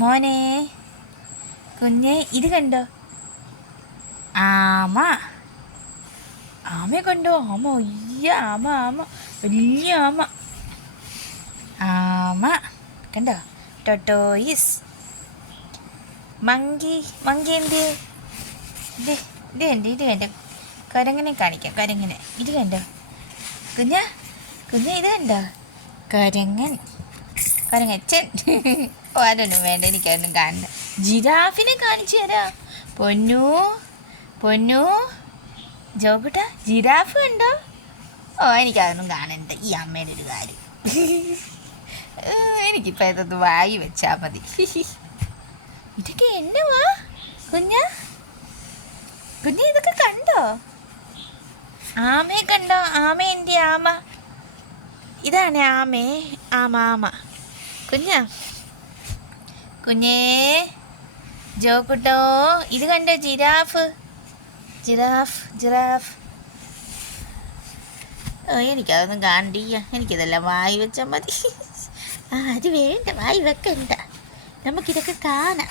മോനെ കുഞ്ഞെ ഇത് കണ്ടോ? ആമ. ആമയെ കണ്ടോ? ആമ വലിയ ആമ. വലിയ ആമ. ആമ കണ്ടോ? ടോട്ടോയിസ്. മങ്കി എന്ത്? ഇത് കണ്ടോ? കരങ്ങനെ കാണിക്കാം. കരങ്ങനെ ഇത് കണ്ടോ? കുഞ്ഞ ഇത് കണ്ടോ? കരങ്ങച്ചൻ. ആരൊന്നും വേണ്ട, എനിക്കൊന്നും കാണണ്ട. ജിറാഫിനെ കാണിച്ചു തരാം. പൊന്നു ജോക്കുട്ട, ജിറാഫ് കണ്ടോ? എനിക്കതൊന്നും കാണണ്ട. ഈ അമ്മയുടെ ഒരു കാര്യം. എനിക്കിപ്പോൾ ഇതൊന്ന് വായി വെച്ചാൽ മതി. ഇതൊക്കെ എന്നവാ കുഞ്ഞ ഇതൊക്കെ കണ്ടോ? ആമയെ കണ്ടോ? ആമ എന്തി? ആമ ഇതാണ് ആമ. കുഞ്ഞേ ജോക്കുട്ടോ, ഇത് കണ്ടോ? ജിറാഫ്. എനിക്കതൊന്നും കാണണ്ടിയ. എനിക്കിതെല്ലാം വായി വെച്ചാൽ മതി. അത് വേണ്ട, വായി വെക്കണ്ട. നമുക്കിതൊക്കെ കാണാം.